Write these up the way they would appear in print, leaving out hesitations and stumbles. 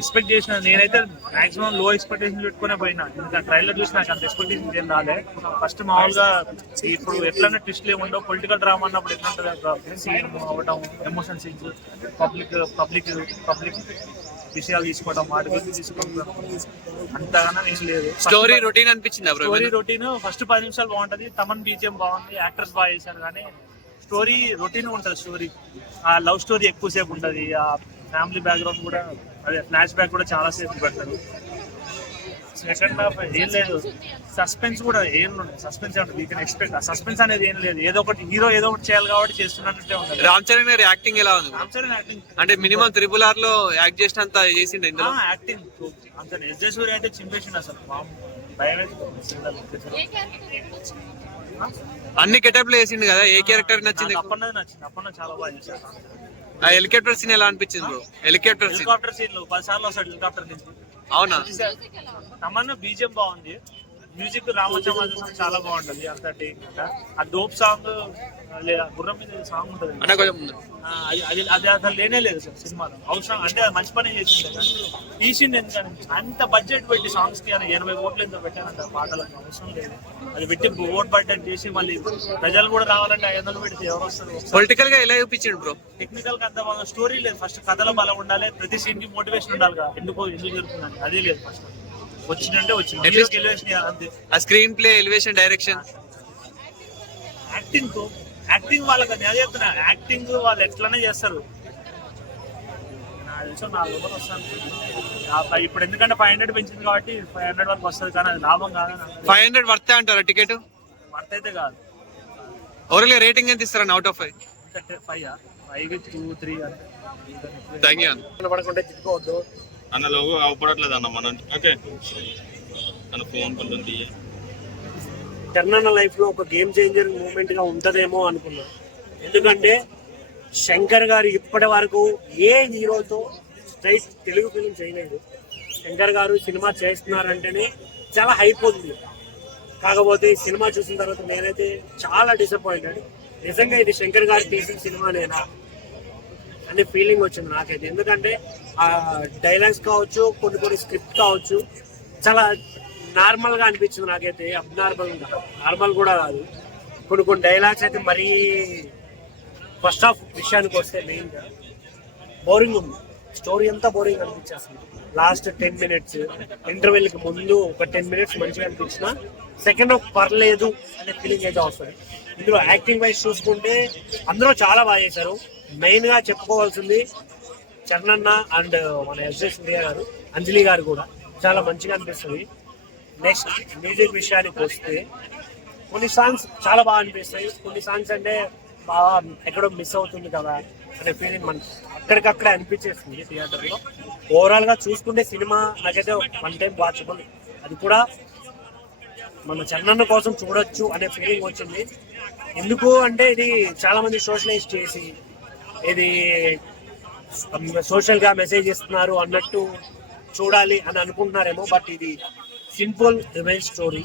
Expect చేసిన నేనైతే maximum లో ఎక్స్పెక్టేషన్ పెట్టుకునే పోయినా. ఇంకా ట్రైలర్ చూసి నాకు అంత ఎక్స్పెక్టేషన్ ఏం రాలే. ఫస్ట్ మామూలుగా ఇప్పుడు ఎట్లన్నా ట్విస్ట్లు ఏముండవు, పొలిటికల్ డ్రామా అన్నప్పుడు ఎట్లా ఉంటుంది, సీన్ అవడం, ఎమోషన్ సీన్స్, పబ్లిక్ విషయాలు తీసుకోవడం, వాటి గురించి తీసుకోవడం అంతగానో ఏం లేదు. స్టోరీ రొటీన్ అనిపించింది. స్టోరీ రొటీన్ ఫస్ట్ 10 నిమిషాలు బాగుంటది. తమన్ బీజిఎం బాగుంది, యాక్టర్స్ బాగా చేశారు. కానీ స్టోరీ రొటీన్ ఉంటది. స్టోరీ ఆ లవ్ స్టోరీ ఎక్కువసేపు ఉంటది. ఆ ఫ్యామిలీ బ్యాక్గ్రౌండ్ కూడా, అదే ఫ్లాష్ బ్యాక్ కూడా చాలా సేపు పెడతారు. సెకండ్ హాఫ్ ఏం లేదు, సస్పెన్స్ కూడా ఏం ఉండదు. సస్పెన్స్ ఉంటుంది, యూ కెన్ ఎక్స్పెక్ట్. ఆ సస్పెన్స్ అనేది ఏం లేదు, ఏదో ఒకటి హీరో ఏదో ఒకటి చేయాలి కాబట్టి చేస్తున్నట్టే ఉంటుంది. రామ్ చరణ్ గారి యాక్టింగ్ ఎలా ఉంది? రామ్ చరణ్ యాక్టింగ్ అంటే మినిమం RRR లో యాక్ట్ చేసినంత చేసిండు ఇందులో. యాక్టింగ్ అంత. ఎస్జే సూర్య అయితే చింపేసిండు అసలు, భయం. అన్ని గెటప్ లో వేసిండు కదా, ఏ క్యారెక్టర్ నచ్చింది? అప్పన్నది నచ్చింది, అప్పన్న చాలా బాగా చేశారు. ఆ హెలికాప్టర్ సీన్ ఎలా అనిపించింది బ్రో? హెలికాప్టర్ సీన్ 10 సార్లు వస్తాడు హెలికాప్టర్ నుంచి. అవునా? తమన్నా బీజిఎం బాగుంది, మ్యూజిక్ రామచంద్ర చాలా బాగుంటది. అంత ఆ డోప్ సాంగ్, లేదా గుర్రం మీద సాంగ్ ఉంటది, అది అసలు లేనే లేదు సార్ సినిమాలో. అవసరం అంటే అది మంచి పని చేసింది, తీసిండు. ఎందుకంటే అంత బడ్జెట్ పెట్టి సాంగ్స్ కి 80 కోట్లు ఎంతో పెట్టానంట పాటలకు, అవసరం లేదు. అది పెట్టి ఓట్ బడ్జెట్ చేసి మళ్ళీ ప్రజలు కూడా రావాలంటే 500 పెడితే ఎవరు వస్తారు? పొలిటికల్ గా ఎలా చూపించాడు బ్రో? టెక్నికల్ గా అంత బాగా స్టోరీ లేదు. ఫస్ట్ కథలో బలం ఉండాలి, ప్రతి సీన్ కి మోటివేషన్ ఉండాలి. ఎందుకు జరుగుతుందని అది లేదు. ఫస్ట్ వచ్చిందంటే వచ్చింది, ఎలివేషన్ అంతే. ఆ screen play, elevation, direction, acting వాళ్ళకి నేను చెప్తున్నా, యాక్టింగ్ వాళ్ళు ఎట్లనే చేస్తారు. నాకు తెలుసు 4 రూపాయలు వస్తాను ఇప్పుడు, ఎందుకంటే 500 పెంచింది కాబట్టి 500 వరకు వస్తుంది. కానీ అది లాభం కాదు. 500 వర్తే అంటారా టికెట్? వర్త్ అయితే కాదు. ఓవరాల్ రేటింగ్ ఎంత ఇస్తారని అవుట్ ఆఫ్ 5? 5 2 3 అంటే. థ్యాంక్ యూ పడకుండా తిట్టుకోవద్దు అన్న. లోగో అవపడట్లేదు అన్న మనం. ఓకే అన్న, ఫోన్ పడుతుంది. టర్నన్న లైఫ్ లో ఒక గేమ్ చేంజర్ మూమెంట్ గా ఉంటదేమో అనుకున్నా. ఎందుకంటే శంకర్ గారు ఇప్పటి వరకు ఏ హీరోతో స్ట్రైట్ తెలుగు ఫిలిం చేయలేదు. శంకర్ గారు సినిమా చేస్తున్నారంటేనే చాలా హైప్ ఉంది. కాకపోతే ఈ సినిమా చూసిన తర్వాత నేనైతే చాలా డిసప్పాయింటెడ్. నిజంగా ఇది శంకర్ గారు తీసిన సినిమానేనా అనే ఫీలింగ్ వచ్చింది నాకైతే. ఎందుకంటే ఆ డైలాగ్స్ కావచ్చు, కొన్ని స్క్రిప్ట్ కావచ్చు, చాలా నార్మల్ గా అనిపించింది నాకైతే. నార్మల్ కూడా కాదు. కొన్ని డైలాగ్స్ అయితే మరీ ఫస్ట్ హాఫ్ విషయానికి వస్తే మెయిన్ గా బోరింగ్ ఉంది. స్టోరీ అంతా బోరింగ్ అనిపించేస్తుంది. లాస్ట్ 10 మినిట్స్, ఇంటర్వెల్ కి ముందు ఒక 10 మినిట్స్ మంచిగా అనిపించిన, సెకండ్ హాఫ్ పర్లేదు అనే ఫీలింగ్ అయితే వస్తుంది. ఇందులో యాక్టింగ్ వైజ్ చూసుకుంటే అందరూ చాలా బాగా చేశారు. మెయిన్ గా చెప్పుకోవాల్సింది చరణన్న అండ్ మన ఎస్జే సూర్య గారు, అంజలి గారు కూడా చాలా మంచిగా అనిపిస్తుంది. నెక్స్ట్ మ్యూజిక్ విషయానికి వస్తే కొన్ని సాంగ్స్ చాలా బాగా అనిపిస్తాయి. కొన్ని సాంగ్స్ అంటే బాగా ఎక్కడో మిస్ అవుతుంది కదా అనే ఫీలింగ్ మనకి అక్కడికక్కడే అనిపించేస్తుంది థియేటర్ లో. ఓవరాల్ గా చూసుకుంటే సినిమా నాకైతే 1 టైం వాచబుల్. అది కూడా మన చరణన్న కోసం చూడొచ్చు అనే ఫీలింగ్ వచ్చింది. ఎందుకు అంటే ఇది చాలా మంది సోషలైజ్ చేసి ఇది సోషల్ గా మెసేజ్ ఇస్తున్నారు అన్నట్టు చూడాలి అని అనుకుంటున్నారేమో. బట్ ఇది సింపుల్ రివెంజ్ స్టోరీ.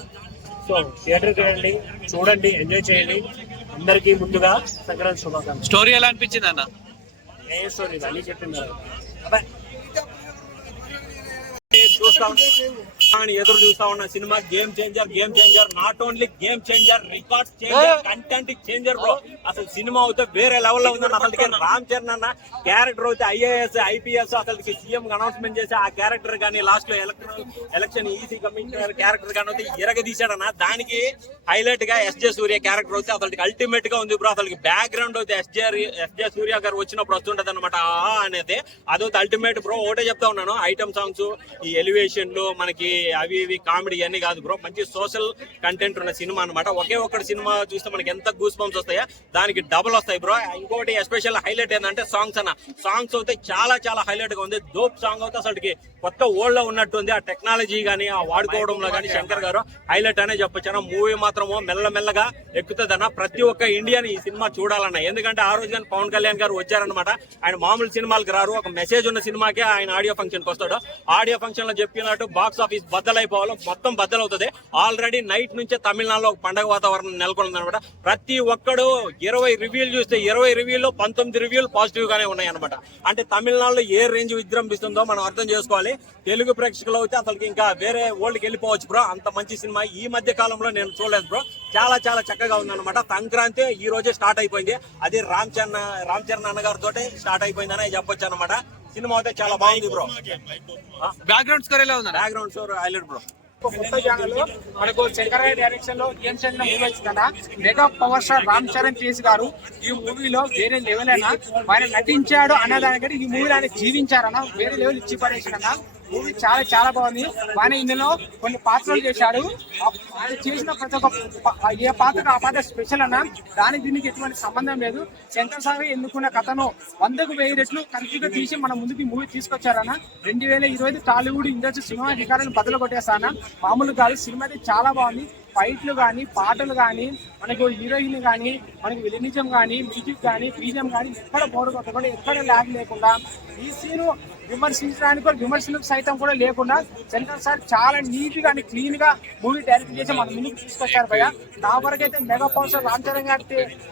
సో థియేటర్కి వెళ్ళండి, చూడండి, ఎంజాయ్ చేయండి. అందరికీ ముందుగా సంక్రాంతి శుభాకాంక్షలు. స్టోరీ ఎలా అనిపించింది అన్న? ఏ స్టోరీ అన్నీ చెప్పింది. ఎదురు చూస్తా ఉన్న cinema game changer. Not only game changer, record changer, content changer bro. అసలు సినిమా అయితే వేరే లెవెల్ లో ఉందని. అసలు రామ్ చరణ్ అన్న క్యారెక్టర్ అయితే IAS IPS అసలు సీఎం అనౌన్స్మెంట్ చేసి ఆ క్యారెక్టర్ కానీ లాస్ట్ లో ఎలక్షన్ ఈసీ కమిషనర్ క్యారెక్టర్ కానీ అయితే ఎరగదీశాడన్న. దానికి హైలైట్ గా ఎస్జే సూర్య క్యారెక్టర్ అయితే అసలు అల్టిమేట్ గా ఉంది బ్రో. అసలు బ్యాక్గ్రౌండ్ అయితే ఎస్జే సూర్య గారు వచ్చినప్పుడు వస్తుంటది అనమాట అనేది. అదైతే అల్టిమేట్ బ్రో. ఒకటే చెప్తా ఉన్నాను, ఐటమ్ సాంగ్స్, ఈ ఎలివేషన్లు, మనకి అవి ఇవి కామెడీ అన్ని కాదు బ్రో, మంచి సోషల్ కంటెంట్ ఉన్న సినిమా అనమాట. ఒకే ఒక్కటి సినిమా చూస్తే మనకి ఎంత గూస్ బంప్స్ వస్తాయో దానికి డబుల్ వస్తాయి బ్రో. ఇంకోటి ఎస్పెషల్ హైలైట్ ఏంటంటే సాంగ్స్ అన్న. సాంగ్స్ అయితే చాలా హైలైట్ గా ఉంది. దోప్ సాంగ్ అయితే అసలుకి కొత్త ఓల్డ్ లో ఉన్నట్టు ఉంది. ఆ టెక్నాలజీ గానీ, ఆ వాడుకోవడంలో గానీ శంకర్ గారు హైలైట్ అనే చెప్పొచ్చు. మూవీ మాత్రము మెల్లమెల్లగా ఎక్కుతుంది అన్న. ప్రతి ఒక్క ఇండియన్ ఈ సినిమా చూడాలన్న. ఎందుకంటే ఆ రోజు కానీ పవన్ కళ్యాణ్ గారు వచ్చారనమాట. ఆయన మామూలు సినిమాలకు రారు, ఒక మెసేజ్ ఉన్న సినిమాకే ఆయన ఆడియో ఫంక్షన్ కి వస్తాడు. ఆడియో ఫంక్షన్ లో చెప్పినట్టు బాక్స్ ఆఫీస్ బద్దలైపోవాలో మొత్తం బద్దలవుతుంది. ఆల్రెడీ నైట్ నుంచే తమిళనాడులో ఒక పండగ వాతావరణం నెలకొంది అనమాట. ప్రతి ఒక్కడు 20 రివ్యూలు చూస్తే 20 రివ్యూల్లో 19 రివ్యూలు పాజిటివ్ గానే ఉన్నాయి అనమాట. అంటే తమిళనాడులో ఏ రేంజ్ విజృంభిస్తుందో మనం అర్థం చేసుకోవాలి. తెలుగు ప్రేక్షకులు అయితే అసలు ఇంకా వేరే వరల్డ్కి వెళ్ళిపోవచ్చు బ్రో. అంత మంచి సినిమా ఈ మధ్య కాలంలో నేను చూడలేదు బ్రో. చాలా చాలా చక్కగా ఉందన్నమాట. సంక్రాంతి ఈ రోజే స్టార్ట్ అయిపోయింది. అది రామ్ చరణ్ అన్నగారితో స్టార్ట్ అయిపోయిందని చెప్పొచ్చు అనమాట. సినిమా అయితే చాలా బాగుంది బ్రో. బ్యాక్గ్రౌండ్ స్కోర్ ఎలా ఉందా? Background score highlight bro. కొత్త ఛానల్ లో మనకు శంకర్ గారి డైరెక్షన్ లో గేమ్ చేంజర్ మూవీ వచ్చింది కదా. Mega power star Ram Charan Tej గారు ఈ మూవీలో వేరే లెవెల్ అయినా ఆయన నటించాడు అన్నదానికంటే ఈ మూవీలో ఆయన జీవించారన్న వేరే లెవెల్ ఇచ్చి పడేసిన మూవీ చాలా చాలా బాగుంది. ఆయన ఇందులో కొన్ని పాత్రలు చేశాడు. ఆయన చేసిన ప్రతి ఒక్క ఏ పాత్రకు ఆ పాత్ర స్పెషల్ అన్న. దానికి దీనికి ఎటువంటి సంబంధం లేదు. శంకర్ సాగర్ ఎన్నుకున్న కథను 100కు 1000 రెట్లు కరెక్ట్గా తీసి మన ముందుకి మూవీ తీసుకొచ్చారన్న. 2020 టాలీవుడ్ ఇండస్ట్రీ సినిమా రికార్డులను బదులు కొట్టేస్తాన. మామూలు కాదు, సినిమా అయితే చాలా బాగుంది. ఫైట్లు కానీ పాటలు కానీ మనకు హీరోయిన్ కానీ మనకి విలనిజం కానీ మ్యూజిక్ కానీ బీజం కానీ ఎక్కడ బోర్డు కొట్టకుండా ఎక్కడ ల్యాగ్ లేకుండా ఈ సీను విమర్శించడానికి విమర్శలకు సైతం కూడా లేకుండా శంకర్ సార్ చాలా నీట్ గా క్లీన్ గా మూవీ డైరెక్ట్ చేసి మన ముందుకు తీసుకొచ్చారు భయ. నా వరకు అయితే mega power star Ram Charan గారి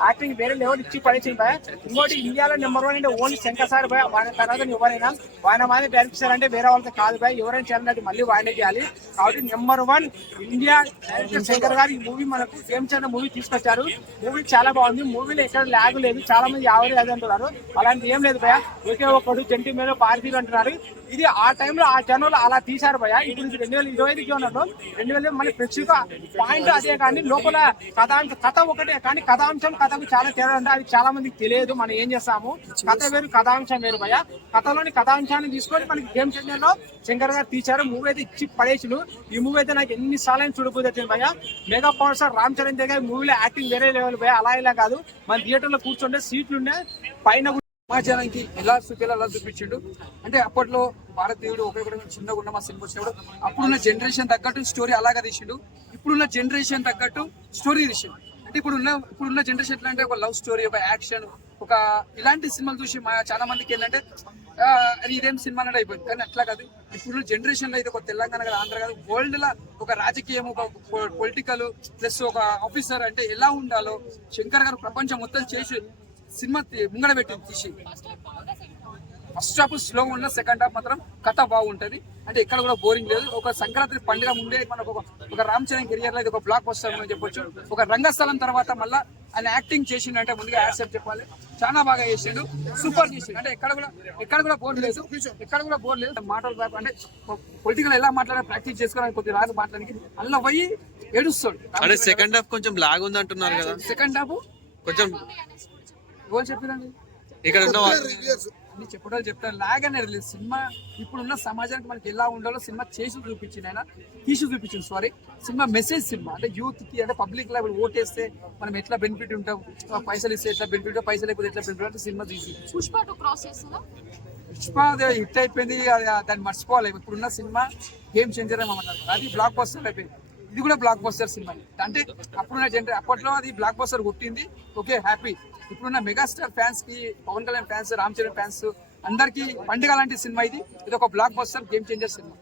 యాక్టింగ్ వేరే లెవెల్ ఇచ్చి పడేసింది భయ. ఇంకోటి ఇండియాలో నెంబర్ 1 అంటే ఓన్లీ శంకర్ సార్ భయ. ఆయన తర్వాత ఎవరైనా ఆయన మాదే డైరెక్ట్ చేయాలంటే వేరే వాళ్ళతో కాదు భయ. ఎవరైనా చేయాలంటే మళ్ళీ ఆయనే చేయాలి. కాబట్టి నెంబర్ 1 ఇండియా డైరెక్టర్ శంకర్ గారు ఈ మూవీ మనకు గేమ్ చేంజర్ మూవీ తీసుకొచ్చారు. మూవీ చాలా బాగుంది. మూవీలో ఎక్కడ ల్యాగ్ లేదు. చాలా మంది యావరేజ్ అది అంటున్నారు. అలాంటి ఏం లేదు భయ. ఒకే ఒకడు జంటి మీద పార్టీ అంటున్నారు. ఇది ఆ టైంలో ఆ జనంలో అలా తీశారు భయ. ఇప్పుడు 2025 జోనర్లో 2000 మళ్ళీ ప్రత్యేక పాయింట్ అదే కానీ లోపల కథ ఒకటే కానీ కథాంశం కథకు చాలా తేడా ఉంది. అది చాలా మందికి తెలియదు. మనం ఏం చేస్తాము, కథ వేరు కథాంశం వేరు భయ. కథలోని కథాంశాన్ని తీసుకొని మనకి గేమ్ చేంజర్ లో శంకర్ గారు తీశారు. మూవీ అయితే ఇచ్చి పడేసిను. ఈ మూవీ అయితే నాకు ఎన్నిసార్లు చూడబోతుంది భయ. Mega power star Ram Charan దగ్గర మూవీలో యాక్టింగ్ వేరే లెవెల్ భయ. అలా ఇలా కాదు, మన థియేటర్ లో కూర్చుంటే సీట్లుండే పైన సమాజానికి ఎలా చూపించాలో అలా చూపించిండు. అంటే అప్పట్లో భారతీయుడు ఒకరికొకరు చిన్నగా ఉన్న మా సినిమా వచ్చినప్పుడు అప్పుడున్న జనరేషన్ తగ్గట్టు స్టోరీ అలాగా తీసిండు. ఇప్పుడున్న జనరేషన్ తగ్గట్టు స్టోరీ తీసిండు. అంటే ఇప్పుడున్న జనరేషన్ ఎట్లా అంటే ఒక లవ్ స్టోరీ, ఒక యాక్షన్, ఒక ఇలాంటి సినిమాలు చూసి చాలా మందికి ఏంటంటే అది ఇదేం సినిమా అనేది అయిపోయింది. కానీ అట్లా కాదు. ఇప్పుడు జనరేషన్ లో అయితే ఒక తెలంగాణ కాదు, ఆంధ్ర కాదు, వరల్డ్ లా ఒక రాజకీయం, ఒక పొలిటికల్ ప్లస్ ఒక ఆఫీసర్ అంటే ఎలా ఉండాలో శంకర్ గారు ప్రపంచం మొత్తం చేసి సినిమా ముంగడ పెట్టింది తీసి. ఫస్ట్ హాఫ్ స్లోగా ఉన్న, సెకండ్ హాఫ్ మాత్రం కథ బాగుంటది. అంటే ఎక్కడ కూడా బోరింగ్ లేదు. ఒక సంక్రాంతి పండుగ ముందే మనకు ఒక రామ్ చరణ్ కెరియర్ లో ఇది ఒక బ్లాక్ బస్టర్ అని చెప్పొచ్చు. ఒక రంగస్థలం తర్వాత మళ్ళీ ఆయన యాక్టింగ్ చేసిండంటే ముందుగా యాక్సెప్ట్ చెప్పాలి. చాలా బాగా చేసిండు, సూపర్ చేసిండు. అంటే ఎక్కడ కూడా బోర్ లేదు, ఎక్కడ కూడా బోర్ లేదు. మాటలు అంటే పొలిటికల్ ఎలా మాట్లాడే ప్రాక్టీస్ చేసుకోవడానికి కొద్దిగా రాదు మాట్లాడానికి. అలా పోయి ఏడుస్తాడు. అంటే సెకండ్ హాఫ్ కొంచెం లాగ్ ఉంది అంటున్నారు కదా. సెకండ్ హాఫ్ కొంచెం ఎవరు చెప్పిరండి ఇక్కడ ఉన్న అన్ని చెప్పడం చెప్తాను. లాగ్ అనేది లేదు. సినిమా ఇప్పుడున్న సమాజానికి మనకి ఎలా ఉండాలో సినిమా చేసి చూపించింది, ఆయన తీసి చూపించింది. Sorry, cinema message cinema. అంటే యూత్ కి, అంటే పబ్లిక్ లెవెల్ ఓటేస్తే మనం ఎట్లా బెనిఫిట్ ఉంటాం, పైసలు ఇస్తే ఎట్లా బెనిఫిట్ ఉంటాం, పైసలు లేకపోతే ఎట్లా బెనిఫిట్ అంటే సినిమా తీసి పుష్ప హిట్ అయిపోయింది. దాన్ని మర్చిపోవాలి. ఇప్పుడున్న సినిమా గేమ్ చేంజర్ ఏమంటారు, అది బ్లాక్ బస్టర్ అయిపోయింది. ఇది కూడా బ్లాక్ బస్టర్ సినిమా. అంటే అప్పుడున్న అప్పట్లో అది బ్లాక్ బస్టర్ కొట్టింది. Okay, happy. ఇప్పుడున్న మెగాస్టార్ ఫ్యాన్స్ కి, పవన్ కళ్యాణ్ ఫ్యాన్స్, రామ్ చరణ్ ఫ్యాన్స్ అందరికి పండుగ లాంటి సినిమా ఇది. ఇది ఒక block buster game changer cinema.